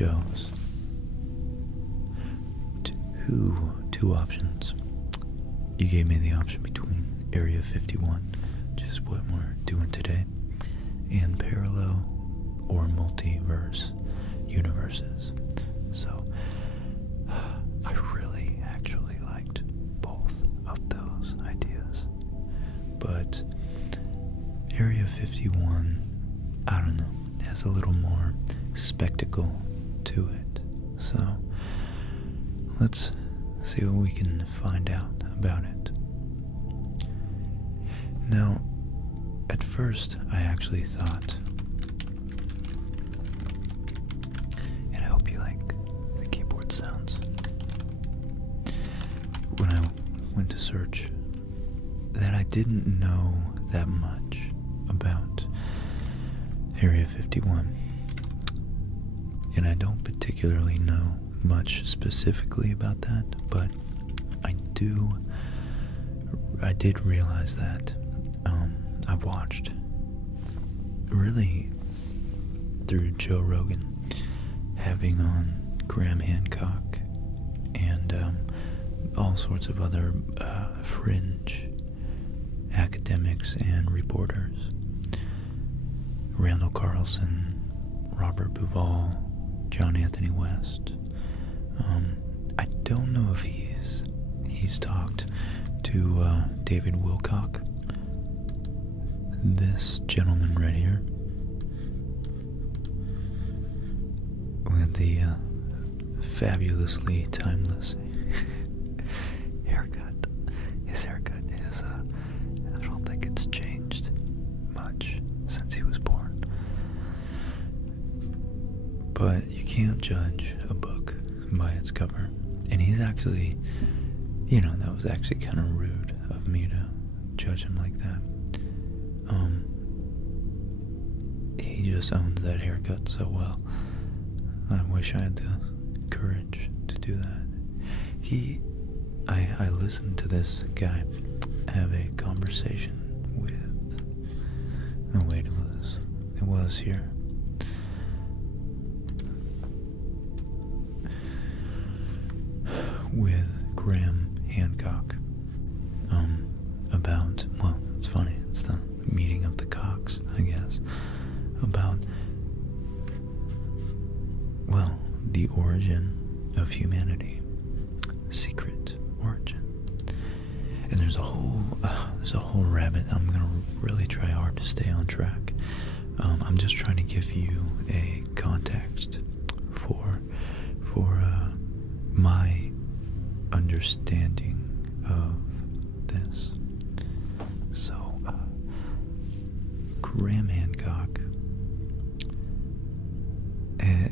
chose two options. You gave me the option between Area 51, which is what we're doing today, and parallel or multiverse universes. So I really actually liked both of those ideas. But Area 51, I don't know, has a little more spectacle to it. So let's see what we can find out about it. Now, at first I actually thought, and I hope you like the keyboard sounds, when I went to search, that I didn't know that much about Area 51. And I don't particularly know much specifically about that, but I did realize that I've watched, really through Joe Rogan, having on Graham Hancock and all sorts of other fringe academics and reporters, Randall Carlson, Robert Buvall, John Anthony West. I don't know if he's talked to David Wilcock, this gentleman right here, with the fabulously timeless haircut. His haircut is, I don't think it's changed much since he was born. But you can't judge a book by its cover. And he's actually, that was actually kind of rude of me to judge him like that. He just owns that haircut so well. I wish I had the courage to do that. I listened to this guy have a conversation with, oh wait, it was here. With Graham Hancock, about, well, it's funny, it's the meeting of the cocks, I guess, about, well, the origin of humanity, secret origin. And there's a whole rabbit. I'm gonna really try hard to stay on track. I'm just trying to give you a context for my understanding of this. So, Graham Hancock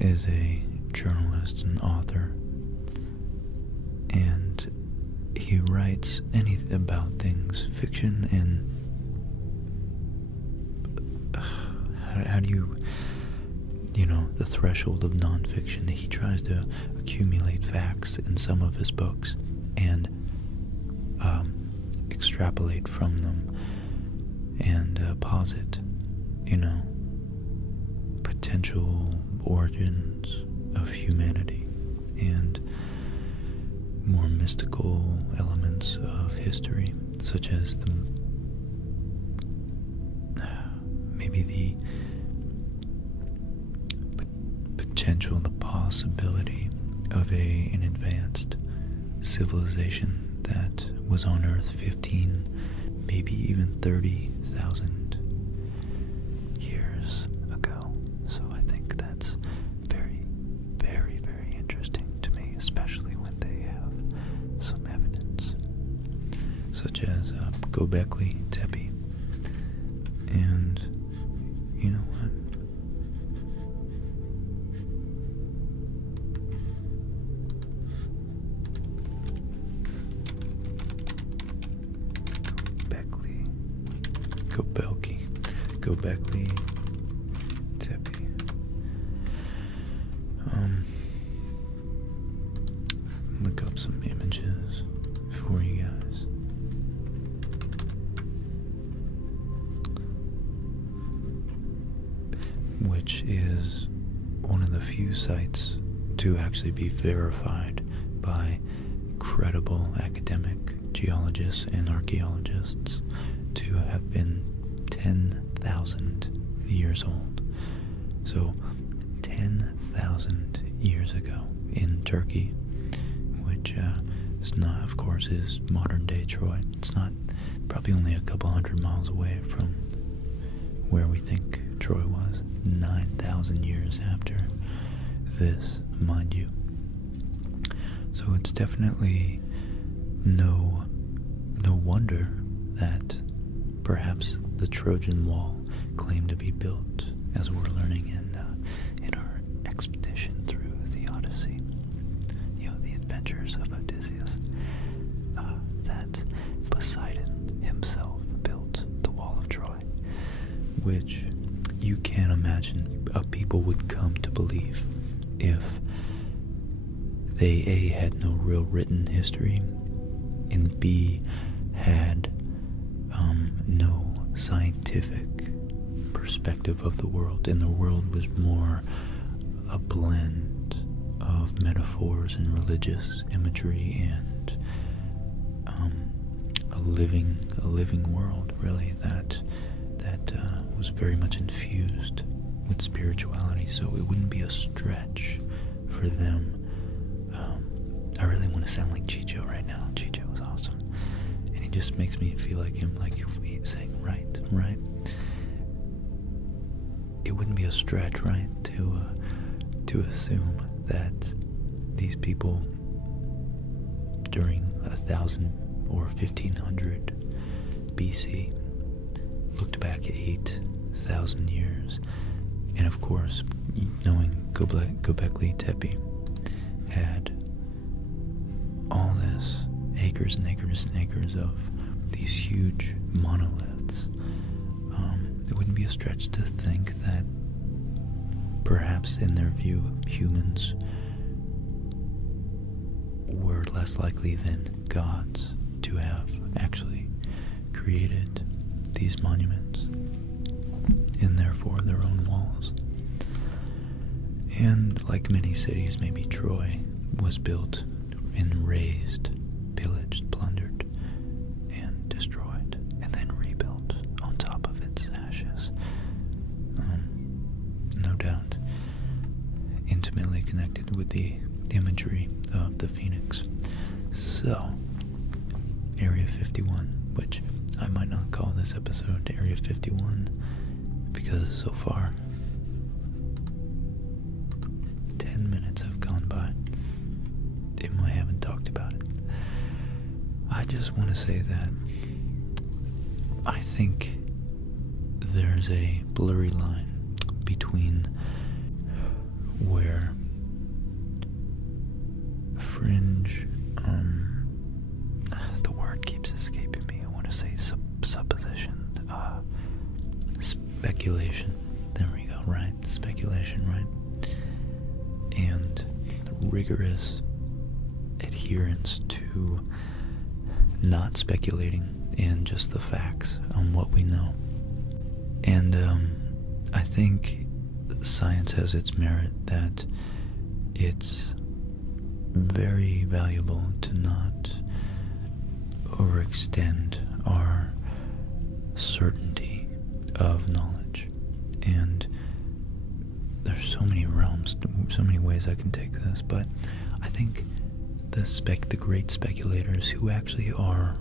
is a journalist and author, and he writes anything about things, fiction and how do you, the threshold of nonfiction. He tries to accumulate facts in some of his books and extrapolate from them and posit, potential origins of humanity and more mystical elements of history, such as maybe the potential, the possibility of an advanced civilization that was on Earth 15, maybe even 30,000 years ago. So I think that's very, very, very interesting to me, especially when they have some evidence, such as Göbekli Tepe. And you know what? Göbekli Tepe. Look up some images for you guys. Which is one of the few sites to actually be verified by credible academic geologists and archaeologists to have been 10,000 years old. So 10,000 years ago in Turkey, which is not, of course, is modern-day Troy. It's not, probably only a couple hundred miles away from where we think Troy was, 9,000 years after this, mind you. So it's definitely no wonder that perhaps the Trojan Wall claimed to be built, as we're learning in our expedition through the Odyssey, the adventures of Odysseus, that Poseidon himself built the Wall of Troy, which you can't imagine people would come to believe if they A, had no real written history, and B, had no scientific perspective of the world, and the world was more a blend of metaphors and religious imagery and a living world, really, that was very much infused with spirituality. So it wouldn't be a stretch for them. I really want to sound like Chicho right now. Chicho was awesome, and he just makes me feel like him, like he's saying right. It wouldn't be a stretch, right, to assume that these people during 1,000 or 1,500 BC looked back 8,000 years, and of course, knowing Göbekli Tepe had all this acres and acres and acres of these huge monoliths. It wouldn't be a stretch to think that perhaps in their view humans were less likely than gods to have actually created these monuments and therefore their own walls. And like many cities, maybe Troy was built and razed, pillaged, plundered, and destroyed, and then rebuilt on top of its ashes. No doubt intimately connected with the imagery of the phoenix. So, Area 51, which I might not call this episode Area 51 because so far 10 minutes have gone by and I haven't talked about it. I just want to say that I think there's a blurry line between where fringe, the word keeps escaping me. I want to say supposition, speculation. There we go, right? Speculation, right? And rigorous adherence to not speculating and just the facts on what we know. And I think science has its merit that it's very valuable to not overextend our certainty of knowledge. And there's so many realms, so many ways I can take this, but I think the great speculators who actually are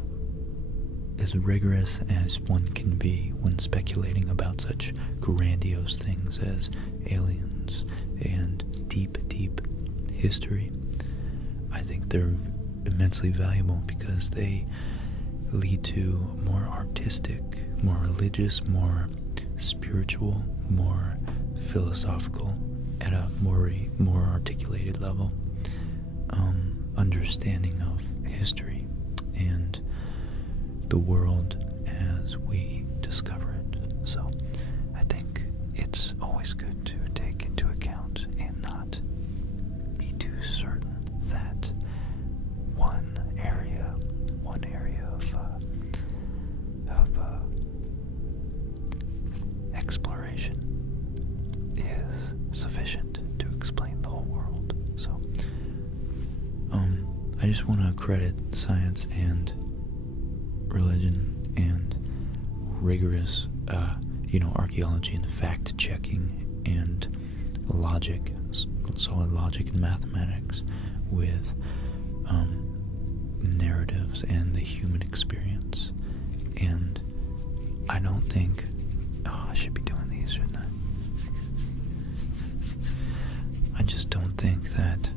as rigorous as one can be when speculating about such grandiose things as aliens and deep history, I think they're immensely valuable because they lead to more artistic, more religious, more spiritual, more philosophical, at a more articulated level, understanding of history and the world as we discover it. So I think it's always good to take into account and not be too certain that one area of exploration is sufficient to explain the whole world. So, I just want to credit science and religion and rigorous, archaeology and fact-checking and logic, solid logic and mathematics with narratives and the human experience. And I don't think... I should be doing these, shouldn't I? I just don't think that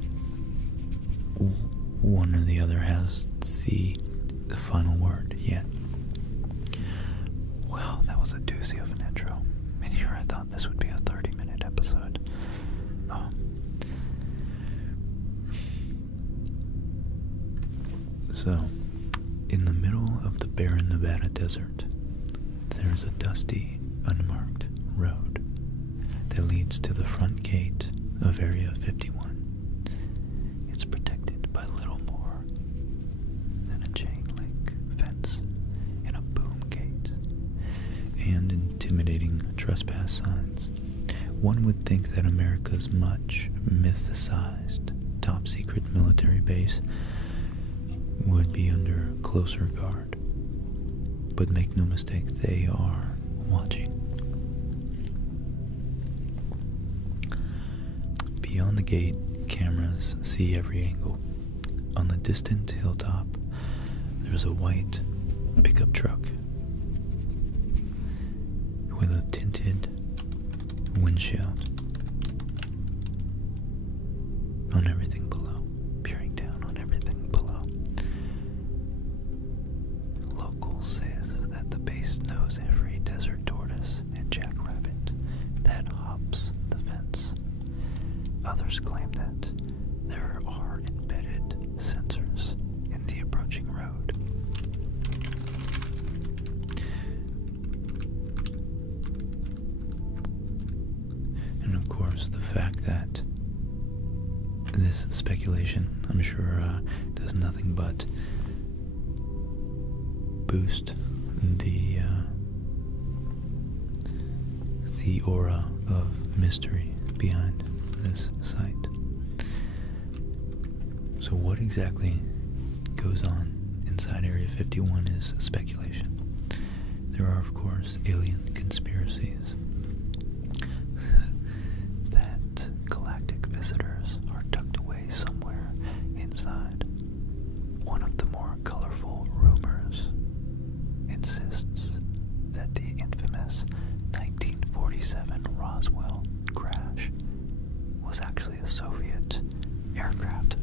one or the other has the final word yet. Well, that was a doozy of an intro. And here I thought this would be a 30-minute episode. So, in the middle of the barren Nevada desert, there's a dusty, unmarked road that leads to the front gate of Area 51. It's protected by little more than a chain link fence and a boom gate and intimidating trespass signs. One would think that America's much mythicized top-secret military base would be under closer guard. But make no mistake, they are watching. Beyond the gate, cameras see every angle. On the distant hilltop, there's a white pickup truck with a tinted windshield on everything below, peering down on everything below. Locals says that the base knows every desert tortoise and jackrabbit that hops the fence. Others claim that there are embedded sensors in the approaching road. And of course, the fact that this speculation, I'm sure, does nothing but boost the aura of mystery behind this site. So what exactly goes on inside Area 51 is speculation. There are, of course, alien conspiracies that galactic visitors are tucked away somewhere inside. One of the more colorful rumors insists that the infamous 1947 Roswell crash was actually a Soviet aircraft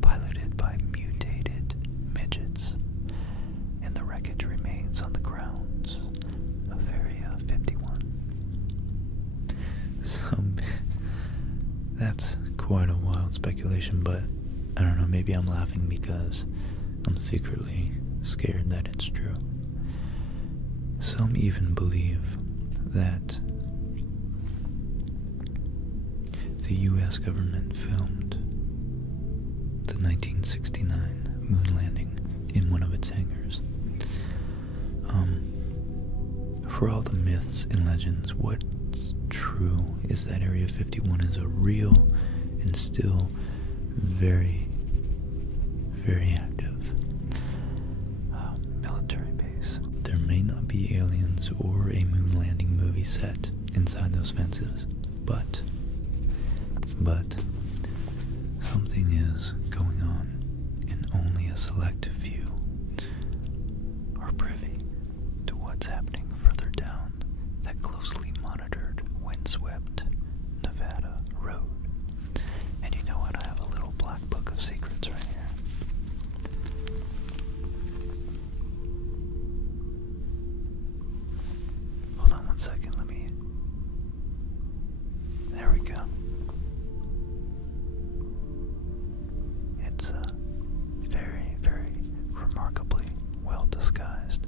piloted by mutated midgets, and the wreckage remains on the grounds of Area 51. That's quite a wild speculation, but I don't know, maybe I'm laughing because I'm secretly scared that it's true. Some even believe that the U.S. government filmed the 1969 moon landing in one of its hangars. For all the myths and legends, what's true is that Area 51 is a real and still very, very active military base. There may not be aliens or a moon landing movie set inside those fences, but something is going on, and only a select few are privy to what's happening further down that closely monitored, windswept Nevada road. And you know what? I have a little black book of secrets right here. Hold on one second, there we go. It's very, very remarkably well disguised.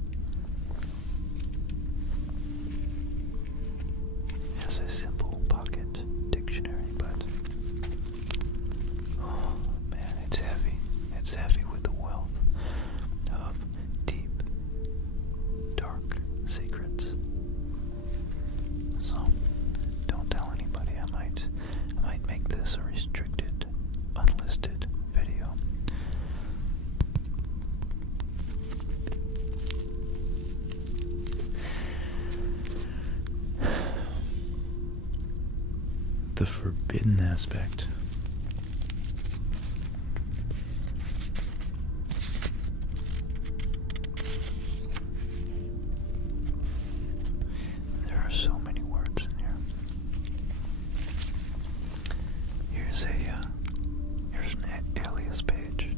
the forbidden aspect. There are so many words in here. Here's an alias page,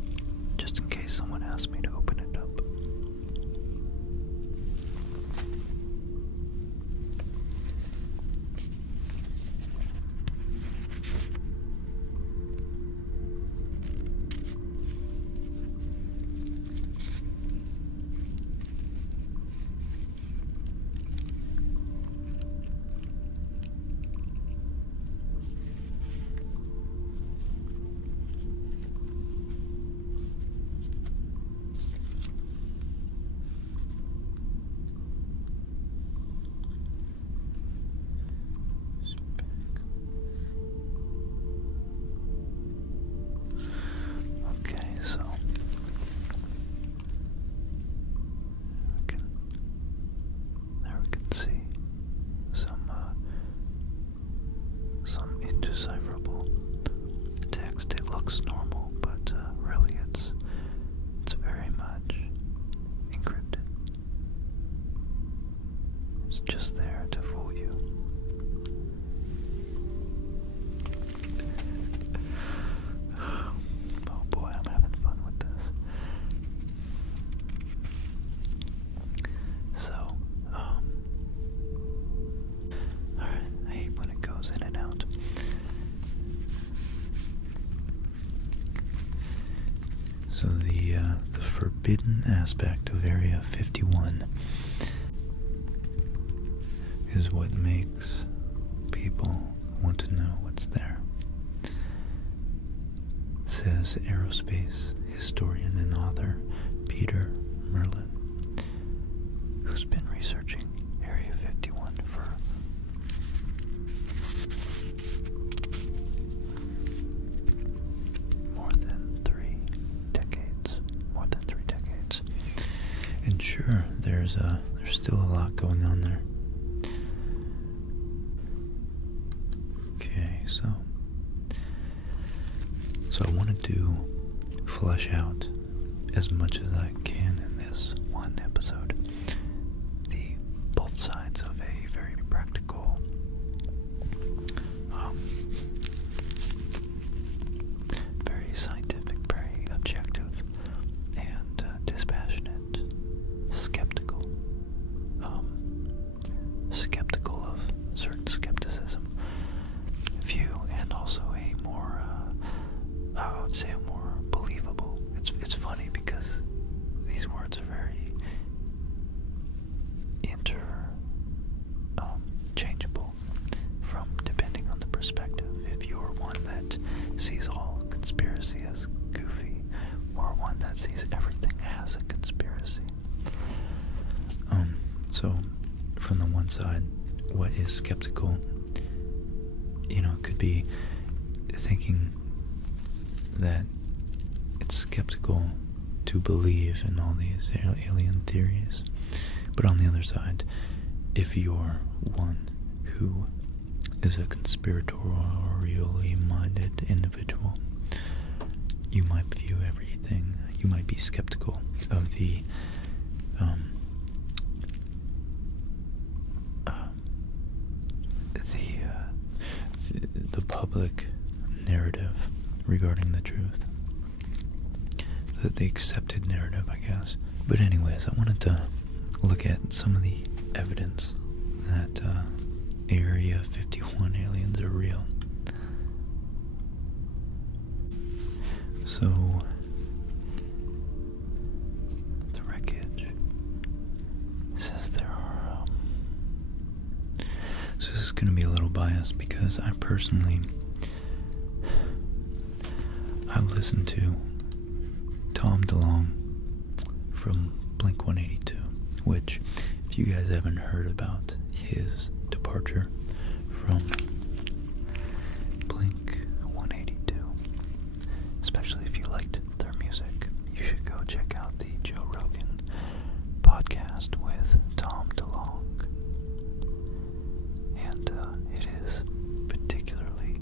just in case someone asks me to open it up. Indecipherable text. It looks normal, but really it's very much encrypted. It's just there to fool you. Oh boy, I'm having fun with this. So, alright, I hate when it goes in and out. So the forbidden aspect of Area 51 is what makes people want to know what's there, says aerospace historian and author Peter Merlin, who's been researching Area 51 for more than 3 decades. And sure, there's still a lot going on there. Okay, so I wanted to flesh out as much as I can in this one episode the both sides of a very practical, very scientific, very objective, and dispassionate, skeptical of certain skepticism view, and also a more, I would say, a more believable. It's funny because these words are very changeable from depending on the perspective. If you're one that sees all conspiracy as goofy, or one that sees everything as a conspiracy. So from the one side, what is skeptical, could be thinking that it's skeptical to believe in all these alien theories. But on the other side, if you're one who is a conspiratorially minded individual, you might view everything, you might be skeptical of the public narrative regarding the truth. The accepted narrative, I guess. But anyways, I wanted to look at some of the evidence that Area 51 aliens are real. So, the wreckage says there are, so this is going to be a little biased because I personally, I've listened to Tom DeLonge from Blink-182, which, if you guys haven't heard about his departure from Blink-182, especially if you liked their music, you should go check out the Joe Rogan podcast with Tom DeLonge. And it is particularly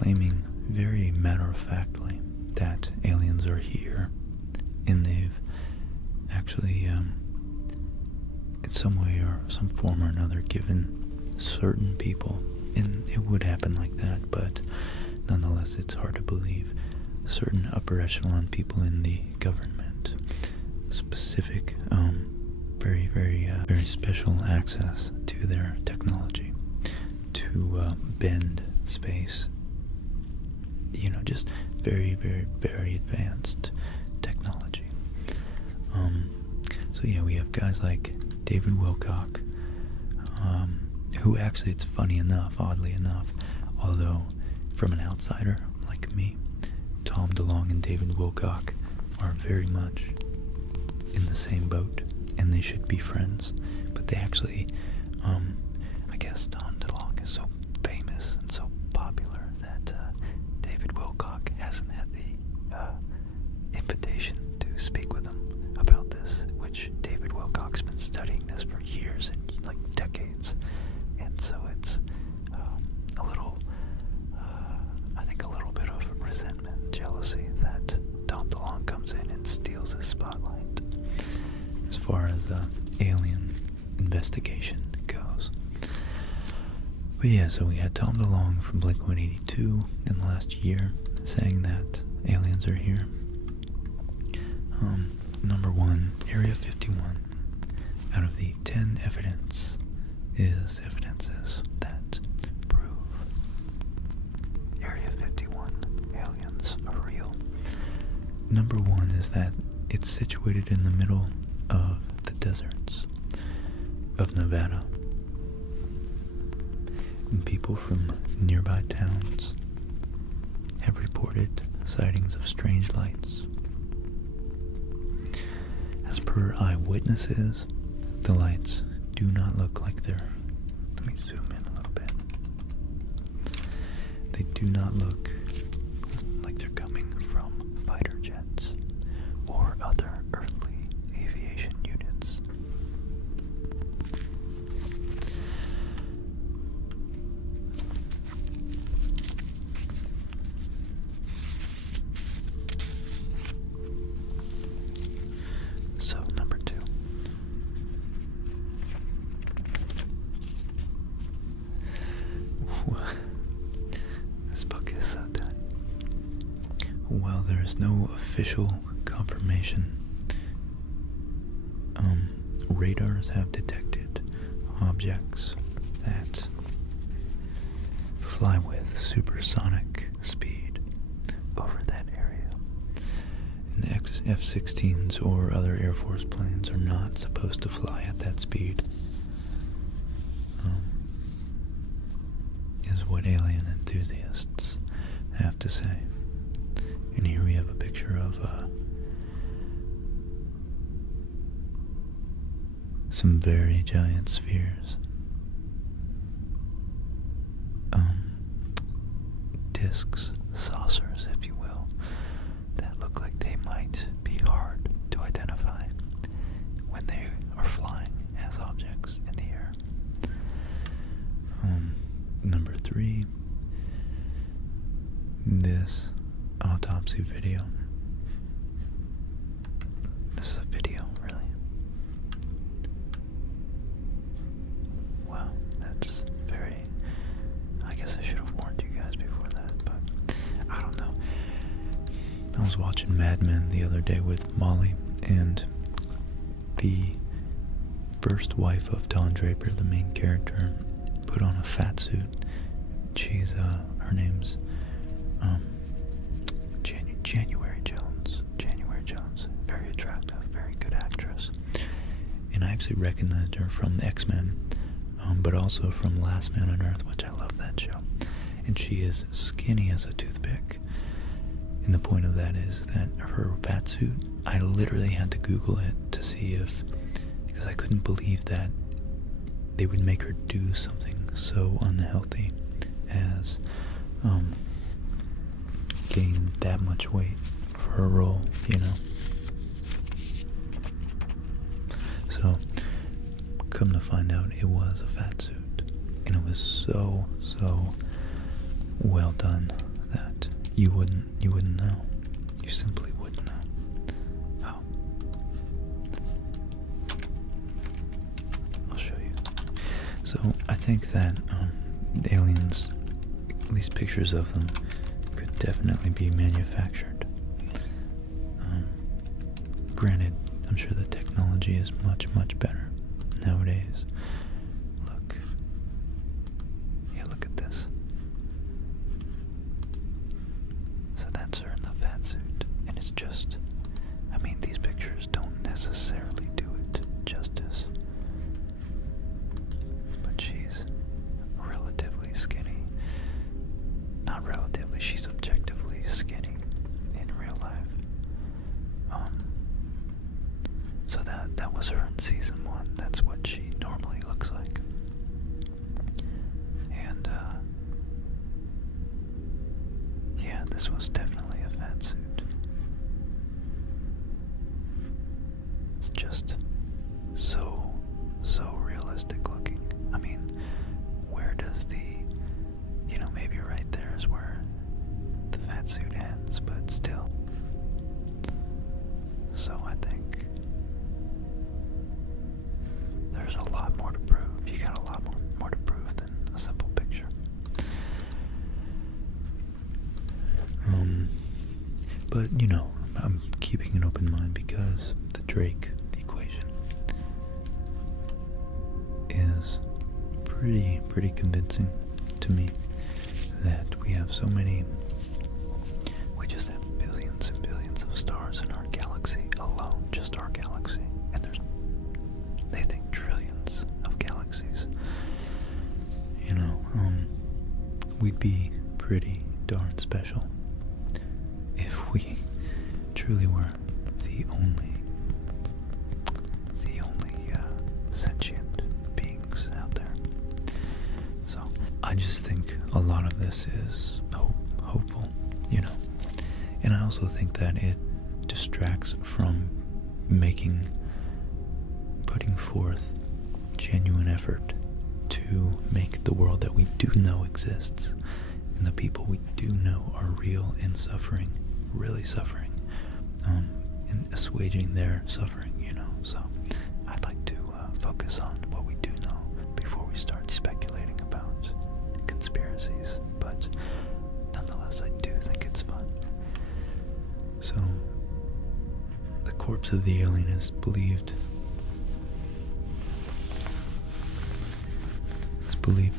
claiming very matter-of-factly that aliens are here, and they've actually, in some way or some form or another, given certain people, and it would happen like that, but nonetheless it's hard to believe, certain upper echelon people in the government, specific, very special access to their technology, to bend space, just very advanced technology. So yeah, we have guys like David Wilcock, who actually, it's funny enough, oddly enough, although from an outsider like me, Tom DeLonge and David Wilcock are very much in the same boat, and they should be friends, but they actually, I guess Tom DeLonge is so famous and so popular that David Wilcock hasn't had the invitation to speak with him about this, which David Wilcock's been studying this for years and like decades, and so it's a little, I think a little bit of resentment, jealousy that Tom DeLonge comes in and steals his spotlight as far as alien investigation goes. But yeah, so we had Tom DeLonge from Blink-182 in the last year saying that aliens are here. Number one, Area 51, out of the 10 evidences that prove Area 51 aliens are real. Number one is that it's situated in the middle of the deserts of Nevada, and people from nearby towns have reported sightings of strange lights. As per eyewitnesses, the lights do not look like they're, let me zoom in a little bit, they do not look like they're coming from fighter jets or other earthly aviation units. So, number two. This book is so tight. While there is no official confirmation, radars have detected objects that fly with supersonic speed over that area. And F-16s or other Air Force planes are not supposed to fly at that speed, is what alien enthusiasts have to say. And here we have a picture of some very giant spheres, discs, saucers, if you will, that look like they might be hard to identify when they are flying as objects in the air. Number three, this autopsy video. This is a video, really. Wow, that's very, I guess I should have warned you guys before that, but I don't know. I was watching Mad Men the other day with Molly, and the first wife of Don Draper, the main character, put on a fat suit. She's, her name's, January Jones. Very attractive, very good actress. And I actually recognized her from the X-Men, but also from Last Man on Earth, which I love that show. And she is skinny as a toothpick. And the point of that is that her fat suit, I literally had to Google it to see if, because I couldn't believe that they would make her do something so unhealthy as gain that much weight for her role, you know. So, come to find out, it was a fat suit, and it was so well done. that you wouldn't know. You simply wouldn't know. Oh. I'll show you. So I think that the aliens, at least pictures of them, could definitely be manufactured. Granted, I'm sure the technology is much, much better nowadays. Look. Yeah, look at this. So that's her in the fat suit. And it's just, I mean, these pictures don't necessarily do it justice. But she's relatively skinny. Not relatively, she's objectively skinny in real life. So that was her in season 1. That's what she normally looks like. And yeah, this was definitely a fat suit. It's just so realistic looking. I mean, where does the, maybe right there is where the fat suit ends, but still. So I think there's a lot more to prove. You got a lot more to prove than a simple picture. But, I'm keeping an open mind because the Drake equation is pretty convincing to me that we have so many, we just have billions and billions of stars in our galaxy alone, just our galaxy, and they think trillions of galaxies. We'd be pretty darn special if we truly were the only sentient beings out there. So I just think a lot of this is hopeful, and I also think that it distracts from putting forth genuine effort to make the world that we do know exists and the people we do know are real and suffering, really suffering, and assuaging their suffering, so I'd like to focus on what we do know before we start speculating about conspiracies, but nonetheless I do think it's fun. So the corpse of the alien is believed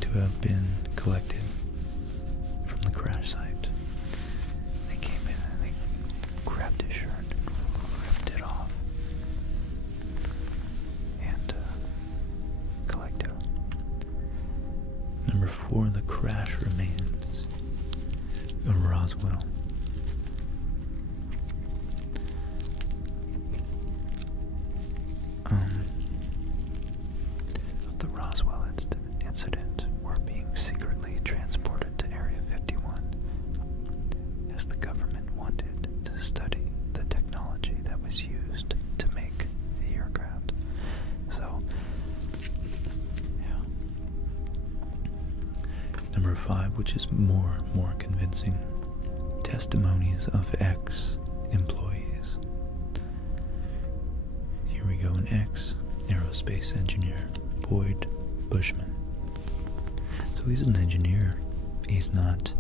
to have been collected from the crash site. They came in and they grabbed his shirt and ripped it off and collected him. Number 4, the crash remains of Roswell. Of the Roswell incident were being secretly transported to Area 51 as the government wanted to study the technology that was used to make the aircraft. So, yeah. Number 5, which is more convincing, testimonies of ex-employees. Here we go, an ex-aerospace engineer, Boyd Bushman. So he's an engineer. He's not,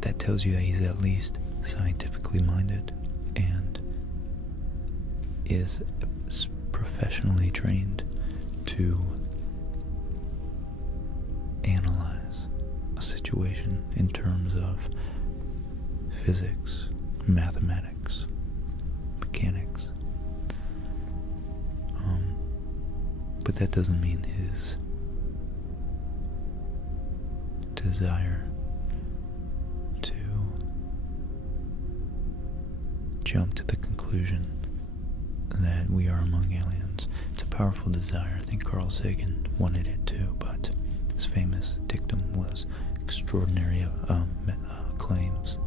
that tells you that he's at least scientifically minded and is professionally trained to analyze a situation in terms of physics, mathematics, mechanics. But that doesn't mean his desire to jump to the conclusion that we are among aliens. It's a powerful desire. I think Carl Sagan wanted it too, but his famous dictum was extraordinary claims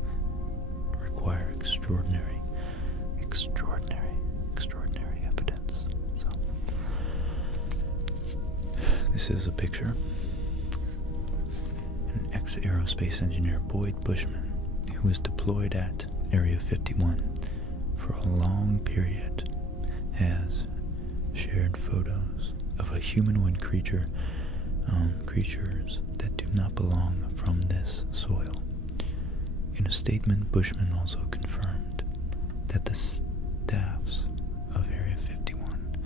require extraordinary evidence. So this is a picture, an ex-aerospace engineer Boyd Bushman, who was deployed at Area 51 for a long period, has shared photos of a humanoid creatures that do not belong from this soil. In a statement, Bushman also confirmed that the staffs of Area 51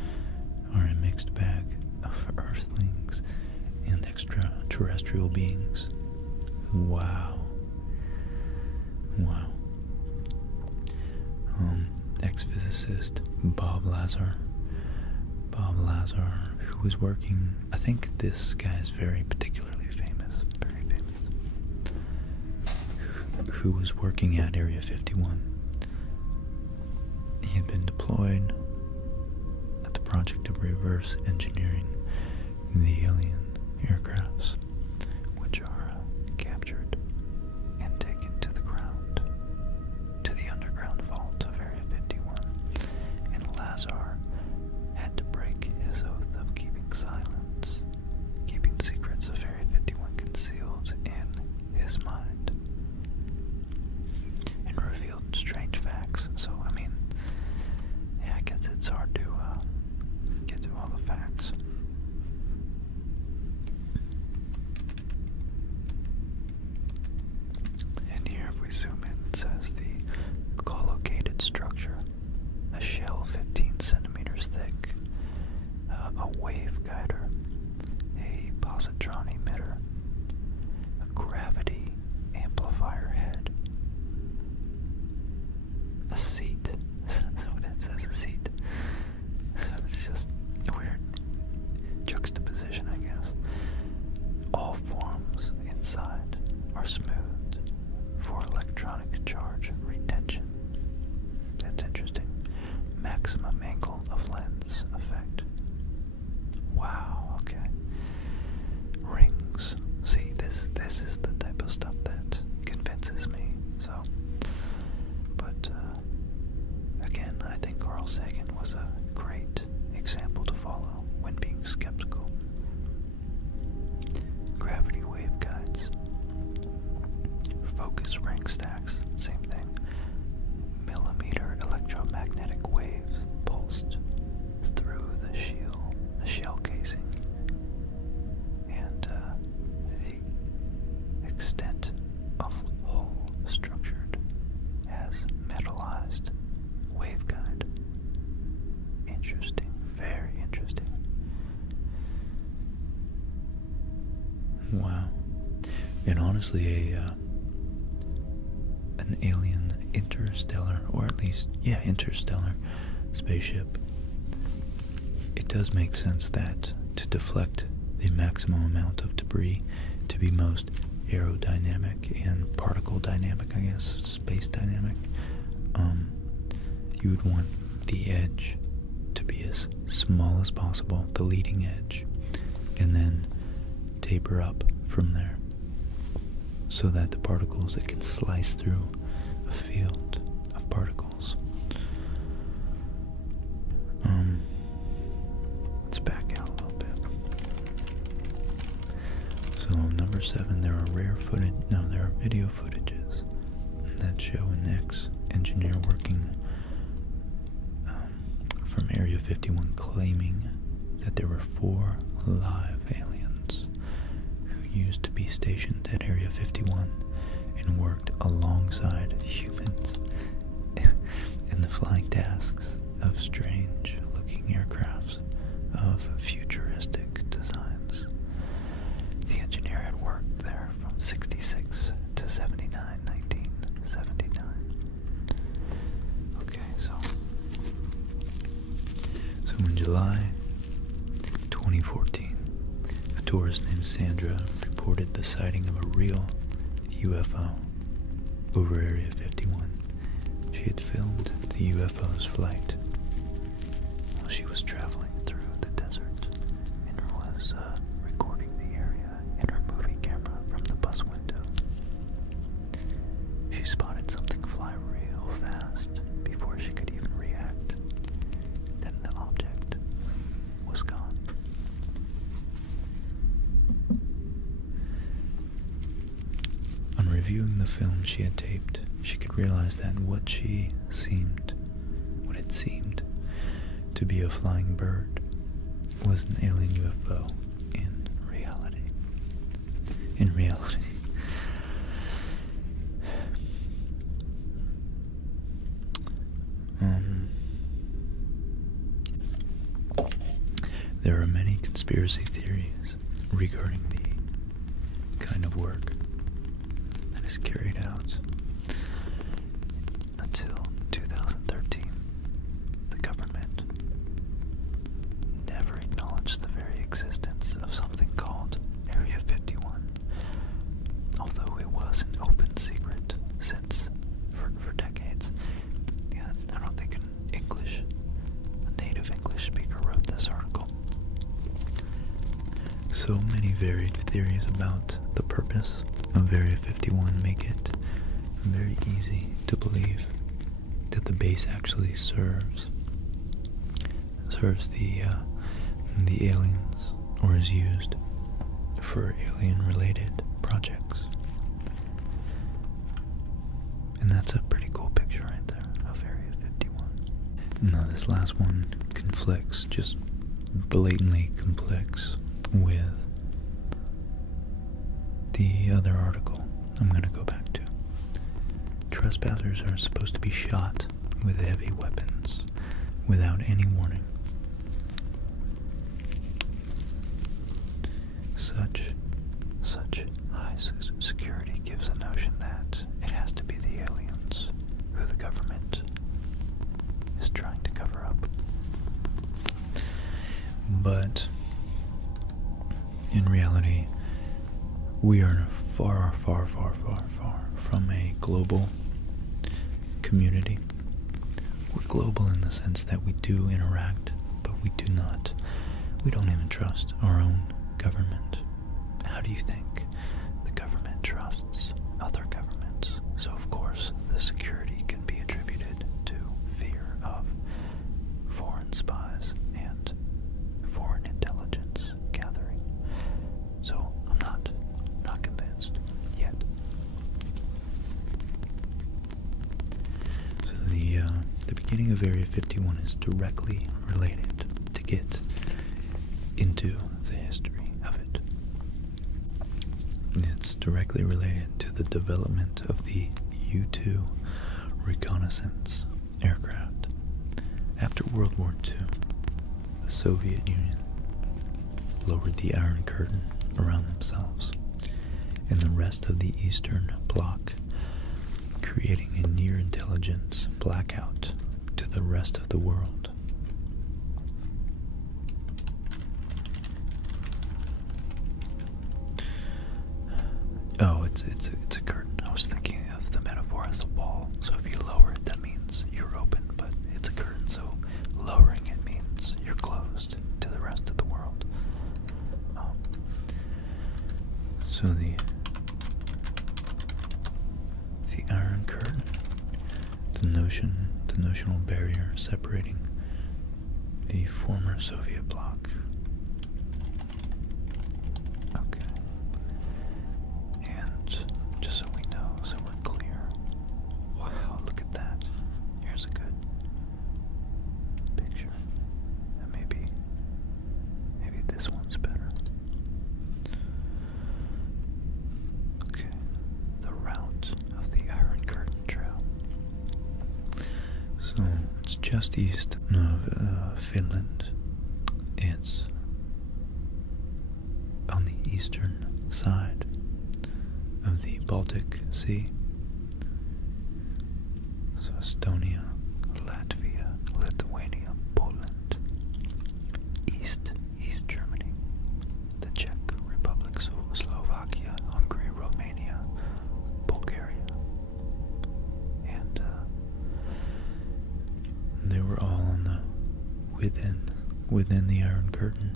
are a mixed bag of earthlings and extraterrestrial beings. Wow. Wow. Ex-physicist Bob Lazar, who was working, I think this guy is very particularly famous, who was working at Area 51. He had been deployed at the project of reverse engineering the alien aircrafts, which are captured and taken to the ground, to the underground vault of Area 51, and Lazar had to break his oath of keeping silence, keeping secrets of Area 51 concealed in his mind, and revealed strange facts. So, I mean, yeah, I guess it's hard to get to all the facts. And here, if we zoom in, it says the collocated structure, a shell 15 centimeters thick, a waveguider, a positron emitter, a gravity amplifier head, a seat. So that says a seat. So it's just a weird juxtaposition, I guess. All forms inside are smoothed for electronic charge retention. That's interesting. Maximum angle of lens effect. Wow, okay. Rings. See, this is the type of stuff that convinces me. So, but again, I think Carl Sagan was a great example to follow when being skeptical. Gravity waveguides. Focus ring stacks, same thing. Millimeter electromagnetic waves pulsed through the shell casing, and the extent of hull structured as metallized waveguide. Interesting, very interesting. Wow. And honestly, an alien interstellar, or at least, interstellar spaceship, it does make sense that to deflect the maximum amount of debris to be most aerodynamic and particle dynamic, I guess, space dynamic, you would want the edge to be as small as possible, the leading edge, and then taper up from there, so that the particles, it can slice through a field of particles. Let's back out a little bit. So number 7, there are video footages that show an ex-engineer working from Area 51 claiming that there were 4 live aliens who used to be stationed at Area 51 and worked alongside humans in the flying tasks of strange-looking aircrafts of futuristic designs. The engineer had worked there from 66 to 79, 1979. Okay, so in July 2014, a tourist named Sandra reported the sighting of a real UFO over Area 51. She had filmed the UFO's flight while she was traveling through the desert and was recording the area in her movie camera from the bus window. She spotted something fly real fast before she could even react. Then the object was gone. reviewing the film she had taped, she could realize that what it seemed to be a flying bird was an alien UFO in reality. In reality. There are many conspiracy theories regarding the kind of work that is carried out. Until 2013, the government never acknowledged the very existence of something called Area 51, although it was an open secret since for decades. Yeah, I don't think a native English speaker wrote this article. So many varied theories about the purpose of Area 51 make it very easy to believe that the base actually serves the aliens, or is used for alien-related projects. And that's a pretty cool picture right there of Area 51. Now this last one conflicts, just blatantly conflicts with the other article I'm going to go back to. Trespassers are supposed to be shot with heavy weapons without any warning. Such high security gives a notion that it has to be the aliens who the government is trying to cover up. But in reality, we are far, far, far, far, far from a global community. We're global in the sense that we do interact, but we don't even trust our own government. How do you think the government trusts other governments? So of course, the security can be attributed to fear of foreign spies and foreign intelligence gathering. So I'm not convinced yet. So the beginning of Area 51 is directly related to get into the history of it. It's directly related to the development of the U-2 reconnaissance aircraft. After World War II, the Soviet Union lowered the Iron Curtain around themselves and the rest of the Eastern Bloc, creating a near-intelligence blackout to the rest of the world. Oh, it's a curtain. I was thinking of the metaphor as a wall. So if you lower it, that means you're open, but it's a curtain, so lowering it means you're closed to the rest of the world. So the Iron Curtain, the notional barrier separating the former Soviet bloc. Okay. And just so we know, so we're clear. Wow, look at that. Here's a good picture. And maybe this one's better. Okay. The route of the Iron Curtain Trail. So it's just east of Finland. It's on the eastern side of the Baltic Sea. So Estonia, Latvia, Lithuania, Poland, East Germany, the Czech Republic, Slovakia, Hungary, Romania, Bulgaria, and they were all on the within the Iron Curtain.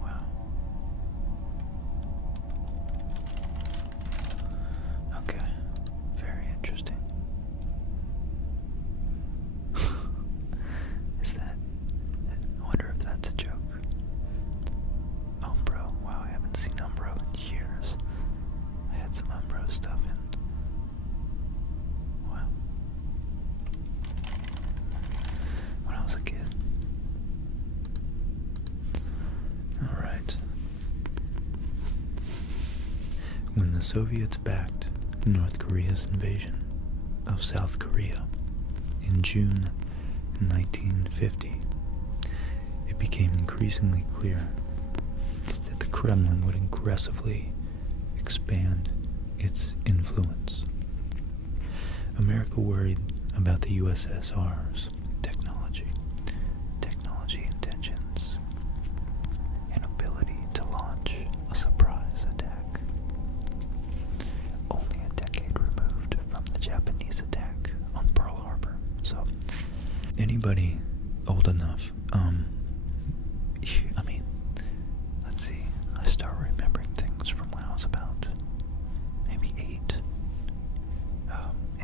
Wow. Okay. Very interesting. I wonder if that's a joke. Oh, bro, the Soviets backed North Korea's invasion of South Korea in June 1950, it became increasingly clear that the Kremlin would aggressively expand its influence. America worried about the USSR's technology intentions, and ability to launch a surprise attack, only a decade removed from the Japanese attack on Pearl Harbor. So, anybody old enough, let's see, I start remembering things from when I was about maybe 8,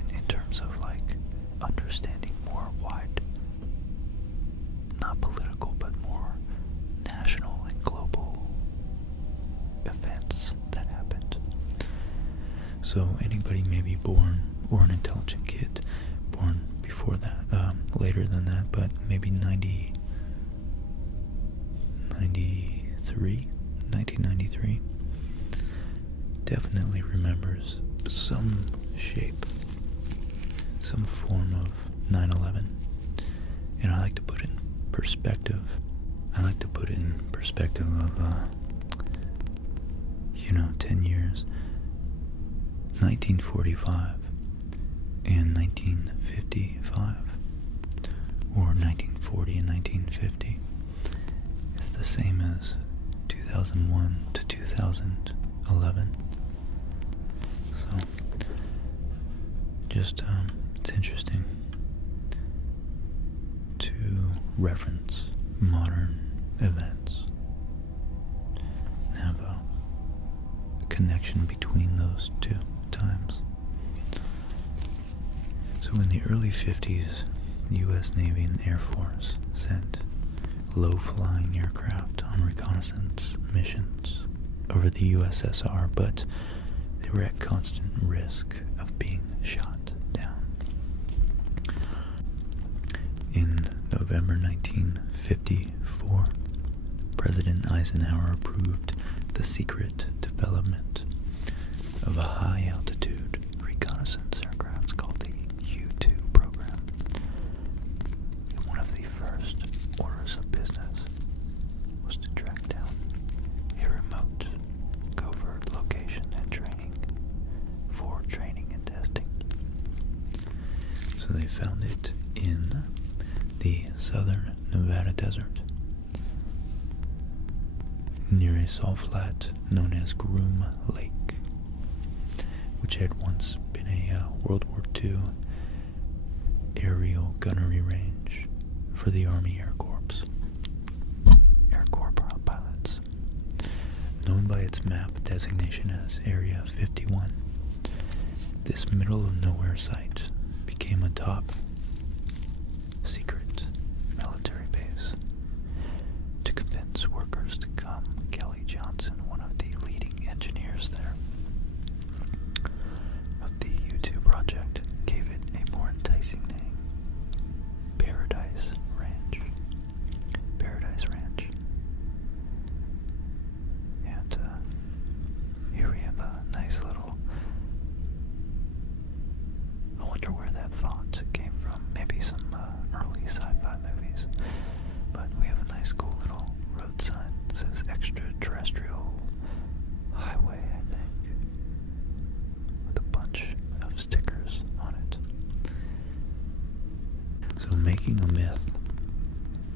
in terms of like understanding more wide, not political, but more national and global events that happened. So anybody maybe born, or an intelligent kid born before that, later than that, but maybe 1993, definitely remembers some shape, some form of 9/11. And I like to put it in perspective. I like to put it in perspective of, 10 years. 1945 and 1955, or 1940 and 1950, is the same as 2001 to 2011. So, just, it's interesting to reference modern events and have a connection between those two times. So in the early 50s, the U.S. Navy and Air Force sent low-flying aircraft on reconnaissance missions over the USSR, but they were at constant risk of being shot down. In November 1954, President Eisenhower approved the secret development of a high-altitude reconnaissance aircraft called the U-2 program. And one of the first orders of business was to track down a remote, covert location and training for training and testing. So they found it in the southern Nevada desert, near a salt flat known as Groom Lake, which had once been a World War II aerial gunnery range for the Army Air Corps pilots. Known by its map designation as Area 51, this middle-of-nowhere site became a top secret military base to convince workers to come. Kelly Johnson, one of the leading engineers there of the U-2 project, gave it a more enticing name: Paradise Ranch. Paradise Ranch. And here we have a nice little, I wonder where that font came from. Maybe some early sci-fi movies. But we have a nice cool little road sign that says Extraterrestrial Highway, I think, with a bunch of stickers on it. So, making a myth,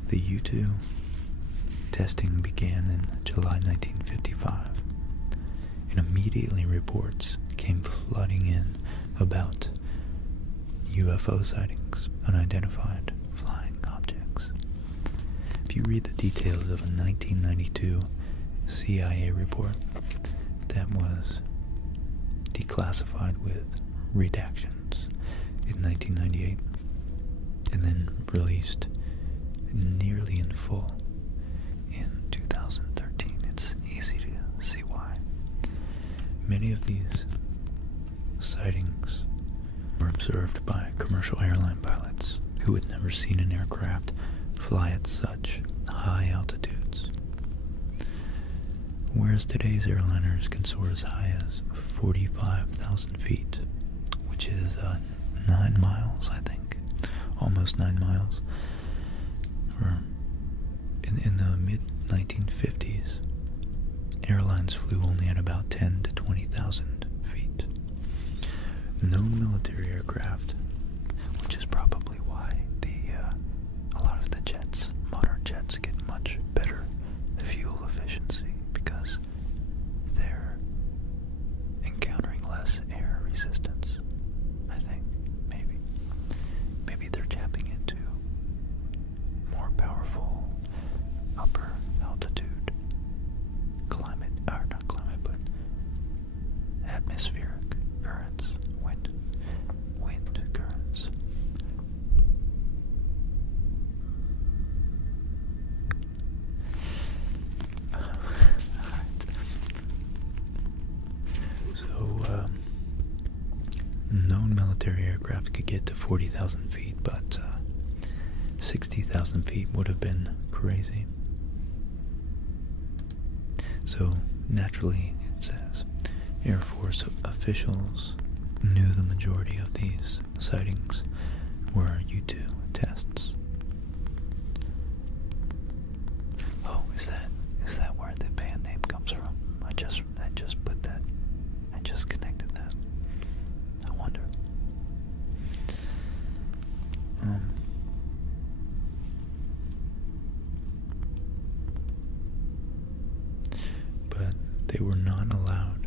the U-2 testing began in July 1955, and immediately reports came flooding in about UFO sightings, unidentified flying objects. If you read the details of a 1992 CIA report that was declassified with redactions in 1998 and then released nearly in full in 2013, it's easy to see why. Many of these sightings were observed by commercial airline pilots who had never seen an aircraft fly at such high altitudes. whereas today's airliners can soar as high as 45,000 feet, which is 9 miles, I think, almost 9 miles. In the mid-1950s, airlines flew only at about 10 to 20,000 feet. No military aircraft, which is probably why a lot of the jets, modern jets, get much better fuel efficiency, because they're encountering less air resistance. I think maybe they're tapping into more powerful upper altitude climate, or not climate, but atmospheric currents, wind currents. So, known military aircraft could get to 40,000 feet, but 60,000 feet would have been crazy. So, naturally, it says, Air Force officials knew the majority of these sightings were U-2 tests. Oh, is that where the band name comes from? I just put that. I just connected that. I wonder. But they were not allowed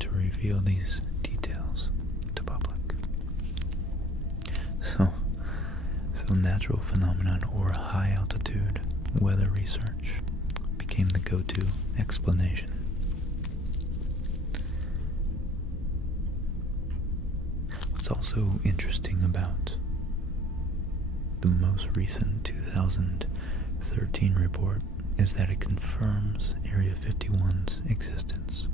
to reveal these details to public. So natural phenomenon or high altitude weather research became the go-to explanation. What's also interesting about the most recent 2013 report is that it confirms Area 51's existence,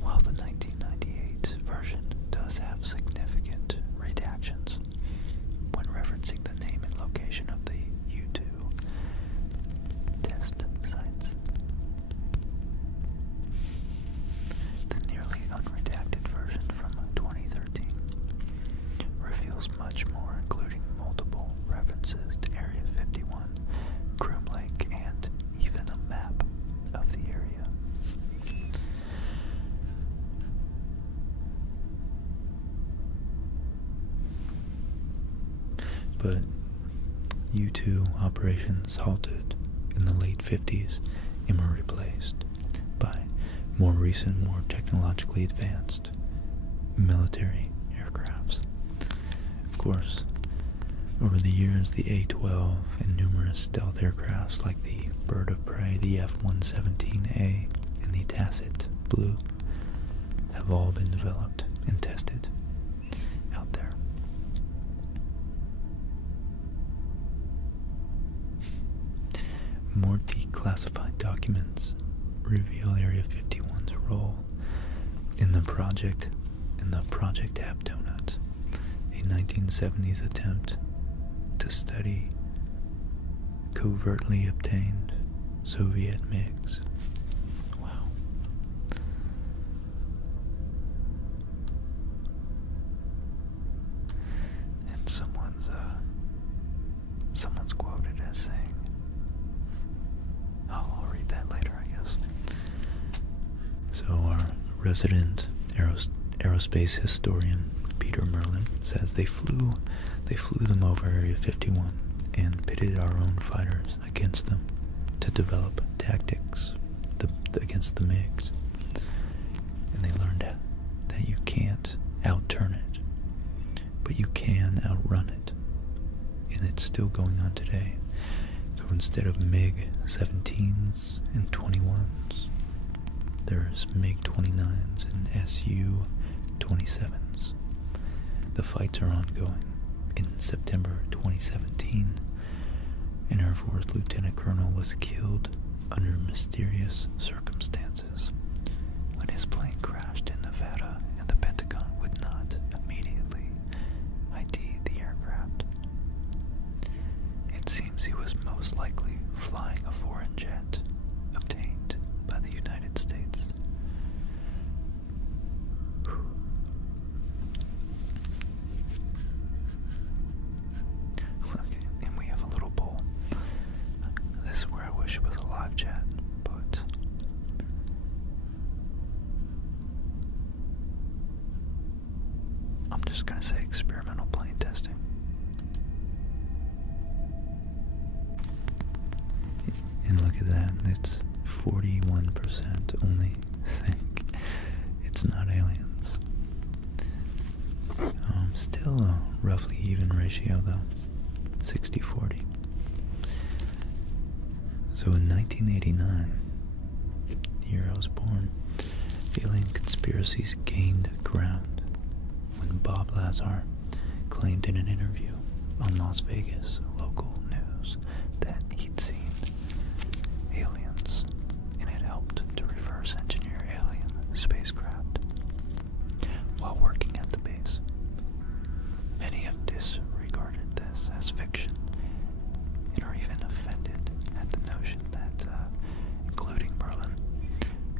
while the 1998 version does have significant redactions when referencing the name and location of the U-2 test sites. The nearly unredacted version from 2013 reveals much more, including multiple references to Area 51, Groom Lake, and even a map of the area. But U-2 operations halted in the late 50s and were replaced by more recent, more technologically advanced military aircrafts. Of course, over the years, the A-12 and numerous stealth aircrafts like the Bird of Prey, the F-117A, and the Tacit Blue have all been developed and tested out there. More declassified documents reveal Area 51's role in the Project Half Donut, a 1970s attempt to study covertly obtained Soviet MiGs. Wow. And someone's quoted as saying, I'll read that later, I guess. So our resident aerospace historian Peter Merlin says they flew them over Area 51 and pitted our own fighters against them to develop tactics against the MiGs. And they learned that you can't outturn it, but you can outrun it. And it's still going on today. So instead of MiG-17s and 21s, there's MiG-29s and Su-27s. The fights are ongoing. In September 2017, an Air Force Lieutenant Colonel was killed under mysterious circumstances when his plane crashed in Nevada and the Pentagon would not immediately ID the aircraft. It seems he was most likely flying a foreign jet obtained by the United gonna say experimental plane testing. And look at that, it's 41% only think it's not aliens. Still a roughly even ratio though, 60-40. So in 1989, the year I was born, alien conspiracies gained ground when Bob Lazar claimed in an interview on Las Vegas local news that he'd seen aliens and had helped to reverse engineer alien spacecraft while working at the base. Many have disregarded this as fiction and are even offended at the notion that, including Merlin,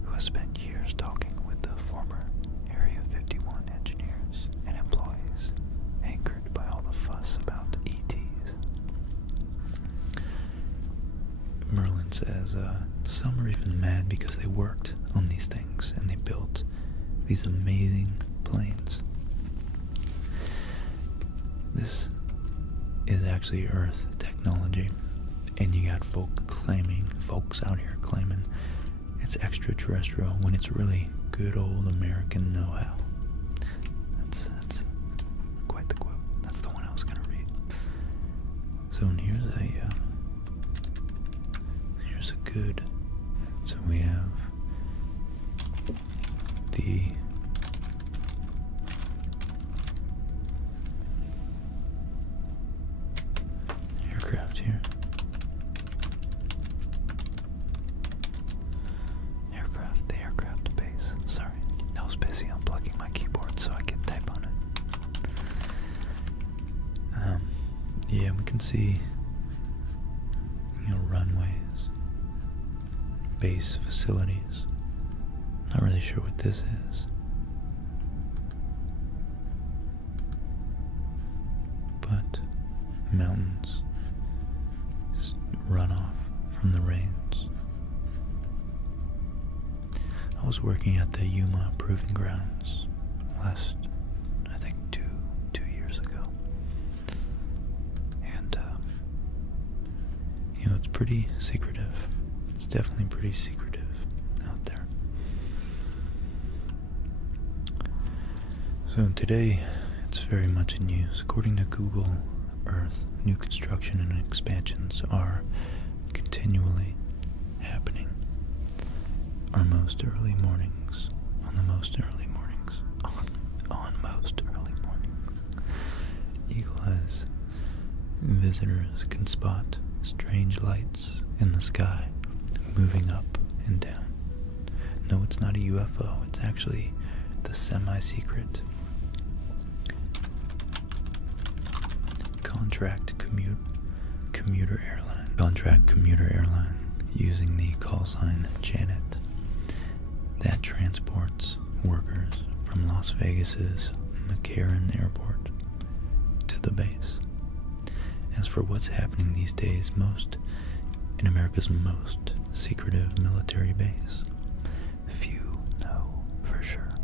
who has spent years talking with the former Area 51 engineers and employees, angered by all the fuss about ETs. Merlin says some are even mad because they worked on these things and they built these amazing planes. This is actually Earth technology, and you got folks out here claiming it's extraterrestrial when it's really good old American know-how. That's quite the quote. That's the one I was gonna read. So here's a good. So we have the aircraft here. The aircraft base. Sorry, I was busy unplugging my keyboard so I could type on it. Yeah, we can see, runways, base facilities. Not really sure what this is. But mountains run off from the rains. I was working at the Yuma Proving Grounds last, I think, two years ago. And, it's pretty secretive. It's definitely pretty secretive out there. So today, it's very much in use. According to Google Earth, new construction and expansions are continually happening. On most early mornings. Eagle eyes visitors can spot strange lights in the sky moving up and down. No, it's not a UFO. It's actually the semi-secret contract commuter airline using the call sign Janet that transports workers from Las Vegas's McCarran Airport to the base. As for what's happening these days in America's most secretive military base, few know for sure.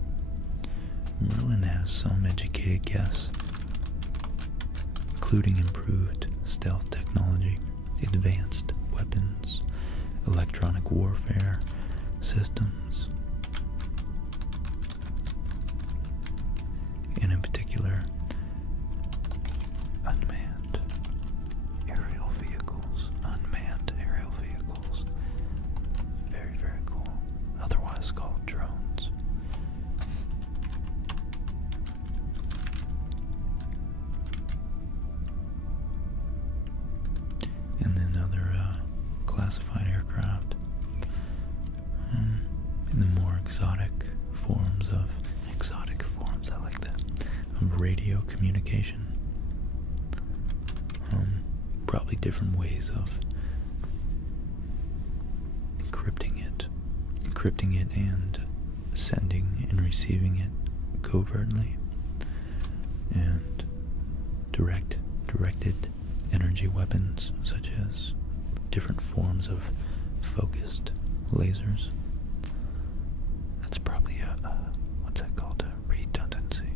Merlin has some educated guess, including improved stealth technology, advanced weapons, electronic warfare systems, and in particular, unmanned aerial vehicles. Very, very cool. Otherwise called drones. And then other classified aircraft. In the more exotic forms, I like that, of radio communication. Probably different ways of encrypting it and sending and receiving it covertly, and directed energy weapons such as different forms of focused lasers. That's probably what's that called? A redundancy.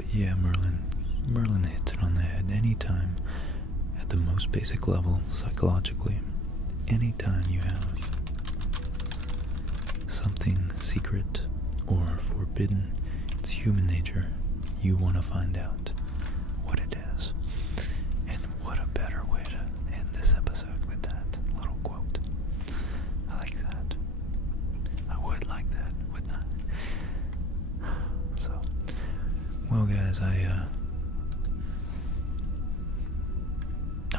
But yeah, Merlin hits it on the head. Anytime, at the most basic level, psychologically, anytime you have something secret or forbidden, it's human nature. You want to find out what it is. And what a better way to end this episode with that little quote. I like that. I would like that, wouldn't I? So, well guys, I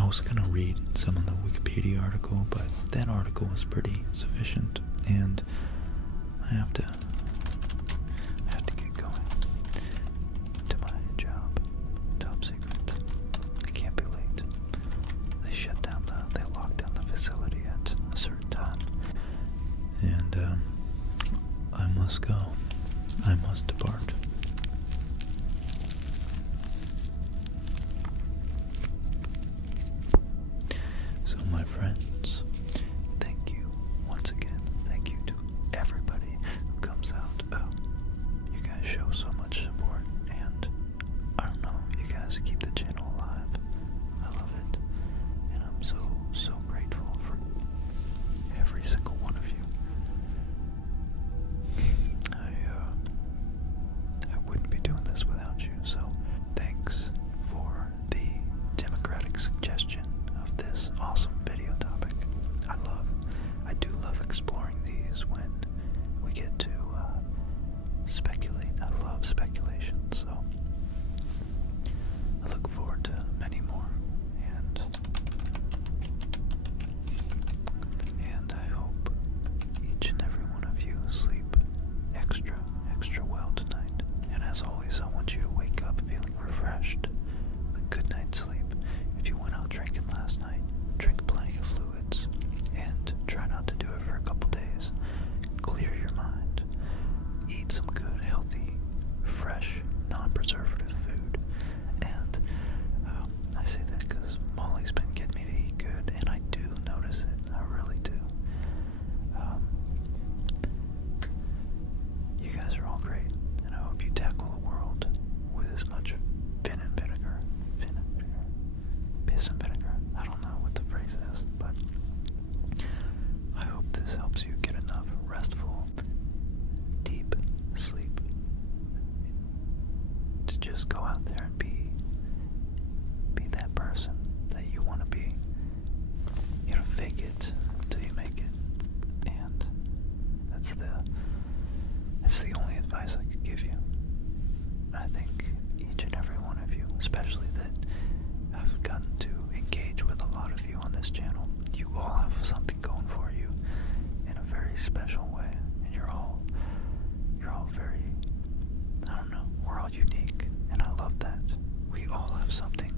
was gonna read some of the Wikipedia article, but that article was pretty sufficient, and I have to get going to my job. Top secret. I can't be late. They locked down the facility at a certain time, and I must go. I must depart. So, my friends, thank you once again. Thank you to everybody who comes out. You guys show so much support, and I don't know, you guys keep the channel alive. I love it, and I'm so grateful for every single one of you. I wouldn't be doing this without you, so thanks for the democratic suggestion of this awesome video topic. I do love exploring these when we get to speculate. I love speculation, so I look forward to many more, and I hope each and every one of you sleep extra well tonight. And as always, I want you to wake up feeling refreshed, a good night's sleep. If you went out drinking last night, drink plenty of fluids, and try not to do it for a couple days. Clear your mind. Eat some good, healthy, fresh, non-preservative food. And I say that because Molly's been getting me to eat good, and I do notice it. I really do. You guys are all great, and I hope you tackle the world with as much piss and vinegar. I don't know what the phrase is, but I hope this helps you get enough restful, deep sleep to just go out there and be that person that you want to be. You know, fake it until you make it, and that's the only advice I could give you. I think each and every one of you, especially that I've gotten to engage with a lot of you on this channel, you all have something going for you in a very special way, and you're all very, I don't know, we're all unique, and I love that. We all have something